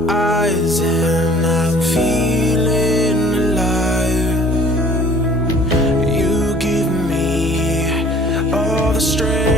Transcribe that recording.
my eyes and I'm feeling alive. You give me all the strength